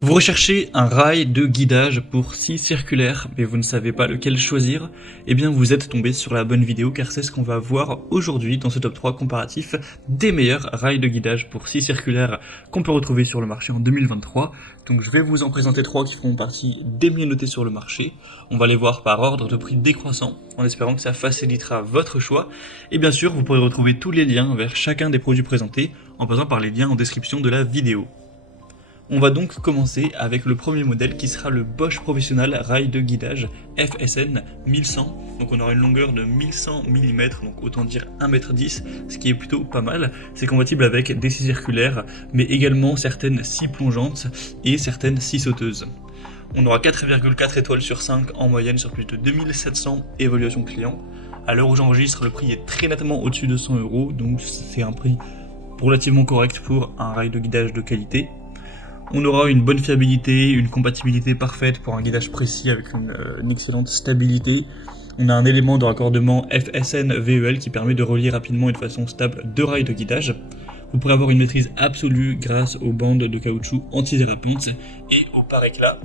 Vous recherchez un rail de guidage pour scie circulaire, mais vous ne savez pas lequel choisir? Eh bien vous êtes tombé sur la bonne vidéo car c'est ce qu'on va voir aujourd'hui dans ce top 3 comparatif des meilleurs rails de guidage pour scie circulaire qu'on peut retrouver sur le marché en 2023. Donc je vais vous en présenter 3 qui feront partie des mieux notés sur le marché. On va les voir par ordre de prix décroissant, en espérant que ça facilitera votre choix. Et bien sûr, vous pourrez retrouver tous les liens vers chacun des produits présentés en passant par les liens en description de la vidéo. On va donc commencer avec le premier modèle qui sera le Bosch Professional rail de guidage FSN 1100. Donc on aura une longueur de 1100 mm, donc autant dire 1,10 m, ce qui est plutôt pas mal. C'est compatible avec des scies circulaires, mais également certaines scies plongeantes et certaines scies sauteuses. On aura 4,4 étoiles sur 5 en moyenne sur plus de 2700 évaluations clients. À l'heure où j'enregistre, le prix est très nettement au-dessus de 100 €, donc c'est un prix relativement correct pour un rail de guidage de qualité. On aura une bonne fiabilité, une compatibilité parfaite pour un guidage précis avec une excellente stabilité. On a un élément de raccordement FSN VEL qui permet de relier rapidement et de façon stable deux rails de guidage. Vous pourrez avoir une maîtrise absolue grâce aux bandes de caoutchouc antidérapantes et au pare-éclat.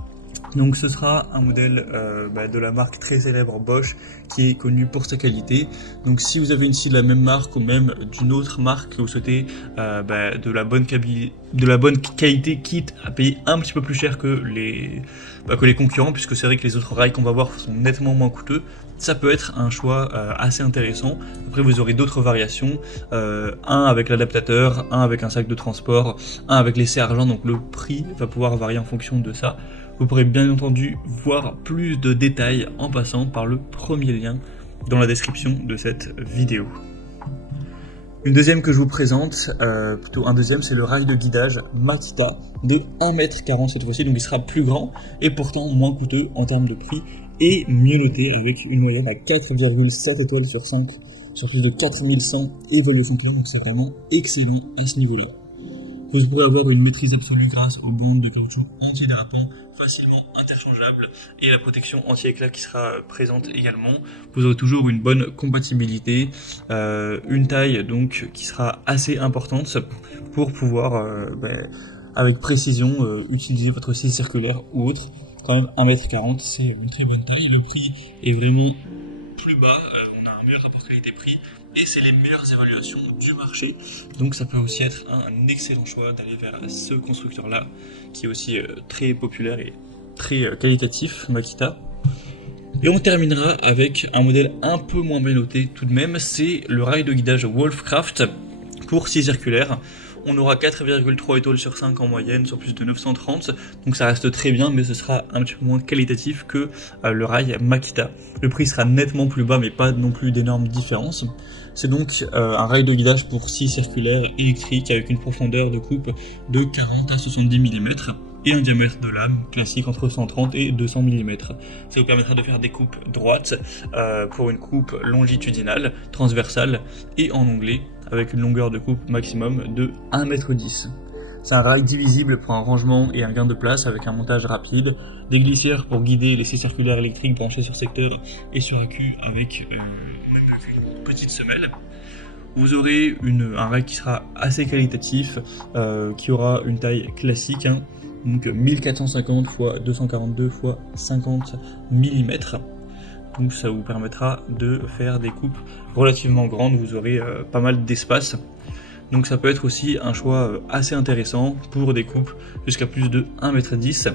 Donc ce sera un modèle de la marque très célèbre Bosch qui est connu pour sa qualité. Donc si vous avez une scie de la même marque ou même d'une autre marque que vous souhaitez de la bonne qualité, quitte à payer un petit peu plus cher que les concurrents, puisque c'est vrai que les autres rails qu'on va voir sont nettement moins coûteux, ça peut être un choix assez intéressant. Après vous aurez d'autres variations, un avec l'adaptateur, un avec un sac de transport, un avec les serre-joints, donc le prix va pouvoir varier en fonction de ça. Vous pourrez bien entendu voir plus de détails en passant par le premier lien dans la description de cette vidéo. Une deuxième que je vous présente, c'est le rail de guidage Makita de 1,40 m cette fois-ci, donc il sera plus grand et pourtant moins coûteux en termes de prix et mieux noté avec une moyenne à 4,7 étoiles sur 5 sur plus de 4100 évaluations clients, donc c'est vraiment excellent à ce niveau-là. Vous pourrez avoir une maîtrise absolue grâce aux bandes de caoutchouc antidérapant facilement interchangeables et la protection anti-éclat qui sera présente également. Vous aurez toujours une bonne compatibilité, une taille donc qui sera assez importante pour pouvoir avec précision utiliser votre scie circulaire ou autre. Quand même 1,40 m, c'est une très bonne taille. Le prix est vraiment plus bas, on a un meilleur rapport qualité-prix et c'est les meilleures évaluations du marché. Donc ça peut aussi être un excellent choix d'aller vers ce constructeur-là, qui est aussi très populaire et très qualitatif, Makita. Et on terminera avec un modèle un peu moins bien noté tout de même, c'est le rail de guidage Wolfcraft pour scie circulaire. On aura 4,3 étoiles sur 5 en moyenne sur plus de 930, donc ça reste très bien, mais ce sera un petit peu moins qualitatif que le rail Makita. Le prix sera nettement plus bas, mais pas non plus d'énormes différences. C'est donc un rail de guidage pour scie circulaire électrique avec une profondeur de coupe de 40 à 70 mm et un diamètre de lame classique entre 130 et 200 mm. Ça vous permettra de faire des coupes droites pour une coupe longitudinale, transversale et en onglet avec une longueur de coupe maximum de 1,10 m. C'est un rail divisible pour un rangement et un gain de place avec un montage rapide, des glissières pour guider les scies circulaires électriques branchées sur secteur et sur accu avec une petite semelle. Vous aurez un rail qui sera assez qualitatif, qui aura une taille classique, donc 1450 x 242 x 50 mm. Donc ça vous permettra de faire des coupes relativement grandes, vous aurez pas mal d'espace. Donc ça peut être aussi un choix assez intéressant pour des coupes jusqu'à plus de 1,10 m.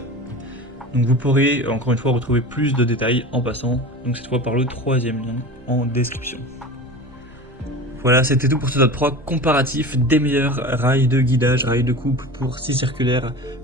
Donc vous pourrez encore une fois retrouver plus de détails en passant, donc cette fois par le troisième lien en description. Voilà, c'était tout pour ce top 3 comparatif des meilleurs rails de guidage, rails de coupe pour scie circulaire